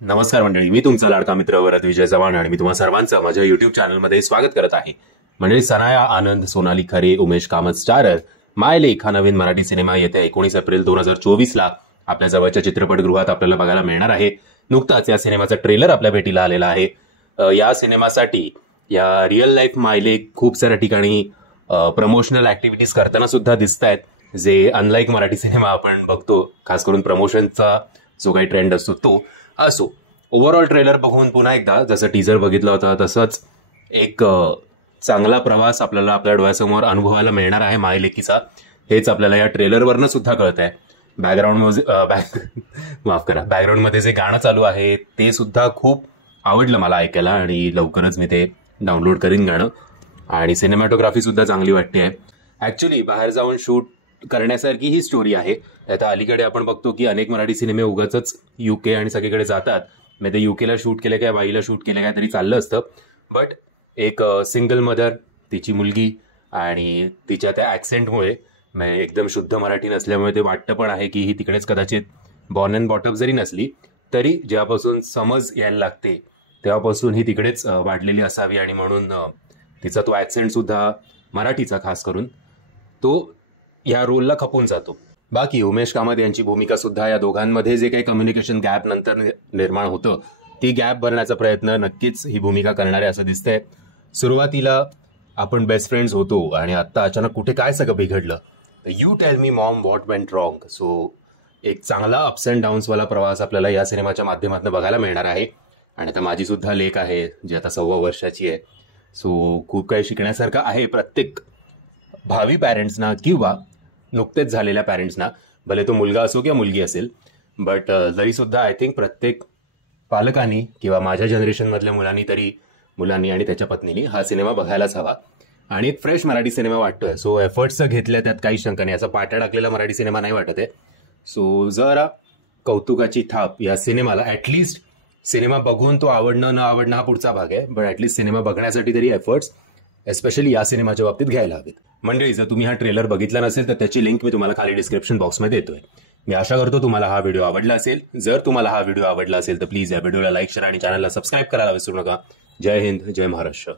नमस्कार मंडळी, मी तुमचा लाडका मित्र वरद विजय चव्हाण आणि मी तुम्हा सर्वांचं माझ्या युट्यूब चॅनलमध्ये स्वागत करत आहे. मंडळी, सनाया आनंद, सोनाली खरे, उमेश कामत स्टारर माय लेक हा नवीन मराठी सिनेमा येत्या 19 एप्रिल 2024 आपल्या जवळच्या चित्रपटगृहात आपल्याला बघायला मिळणार आहे. नुकताच या सिनेमाचा ट्रेलर आपल्या भेटीला आलेला आहे. या सिनेमासाठी या रिअल लाईफ माय लेक खूप साऱ्या ठिकाणी प्रमोशनल ऍक्टिव्हिटीज करताना सुद्धा दिसत आहेत, जे अनलाईक मराठी सिनेमा आपण बघतो, खास करून प्रमोशनचा जो काही ट्रेंड असतो तो असो. ओव्हरऑल ट्रेलर बघून पुन्हा एकदा जसं टीजर बघितलं होतं तसंच एक चांगला प्रवास आपल्याला आपल्या डोळ्यासमोर अनुभवायला मिळणार आहे माय लेकीचा. हेच आपल्याला या ट्रेलरवरनं सुद्धा कळत आहे. बॅकग्राऊंडमध्ये जे गाणं चालू आहे ते सुद्धा खूप आवडलं मला ऐकायला आणि लवकरच मी ते डाउनलोड करीन गाणं. आणि सिनेमॅटोग्राफी सुद्धा चांगली वाटते आहे. ऍक्च्युली बाहेर जाऊन शूट करण्यासारखी ही स्टोरी आहे. आता अलीकडे आपण बघतो की अनेक मराठी सिनेमे उगाच UK आणि सगळीकडे जातात. म्हणजे UKला शूट केलं काय, बाईला शूट केलं काय तरी चाललं असतं. बट एक सिंगल मदर, तिची मुलगी आणि तिच्या त्या ॲक्सेंटमुळे एकदम शुद्ध मराठी नसल्यामुळे ते वाटतं पण आहे की ही तिकडेच कदाचित बॉर्न अँड बॉटअप जरी नसली तरी जेव्हापासून समज यायला लागते तेव्हापासून ही तिकडेच वाढलेली असावी आणि म्हणून तिचा तो ॲक्सेंट सुद्धा मराठीचा खास करून तो या रोलला खपून जातो. बाकी उमेश कामत यांची भूमिका सुद्धा या दोघांमध्ये जे काही कम्युनिकेशन गॅप नंतर निर्माण होतं ती गॅप भरण्याचा प्रयत्न नक्कीच ही भूमिका करणारे असं दिसतंय. सुरुवातीला आपण बेस्ट फ्रेंड्स होतो आणि आता अचानक कुठे काय सगळं बिघडलं. You tell me Maugham what went wrong. So एक चांगला अप्स अँड डाऊन्सवाला प्रवास आपल्याला या सिनेमाच्या माध्यमातून बघायला मिळणार आहे. आणि आता माझी सुद्धा लेक आहे जी आता 6 वर्षाची आहे. सो खूप काही शिकण्यासारखं आहे प्रत्येक भावी पॅरेंट्सना किंवा नुकतेच झालेल्या पॅरेंट्सना, भले तो मुलगा असो किंवा मुलगी असेल. बट जरी सुद्धा आय थिंक प्रत्येक पालकांनी किंवा माझ्या जनरेशनमधल्या मुलांनी आणि त्याच्या पत्नीने हा सिनेमा बघायलाच हवा. आणि एक फ्रेश मराठी सिनेमा वाटतोय. सो एफर्ट्स घेतल्या त्यात काही शंका नाही. असा पाट्या टाकलेला मराठी सिनेमा नाही वाटत आहे. सो जरा कौतुकाची थाप या सिनेमाला. ऍटलिस्ट सिनेमा बघून तो आवडणं न आवडणं हा पुढचा भाग आहे, पण ऍटलिस्ट सिनेमा बघण्यासाठी तरी एफर्ट्स एस्पेशली या सिनेमाच्या बाबतीत घ्यायला हवेत. मंडळी, जर तुम्ही हा ट्रेलर बघितला नसेल तर त्याची लिंक मी तुम्हाला खाली डिस्क्रिप्शन बॉक्समध्ये देतोय. मी आशा करतो तुम्हाला हा व्हिडिओ आवडला असेल. जर तुम्हाला हा व्हिडिओ आवडला असेल तर प्लीज या व्हिडिओला लाईक, शेअर आणि चॅनलला सबस्क्राईब करायला विसरू नका. जय हिंद, जय महाराष्ट्र.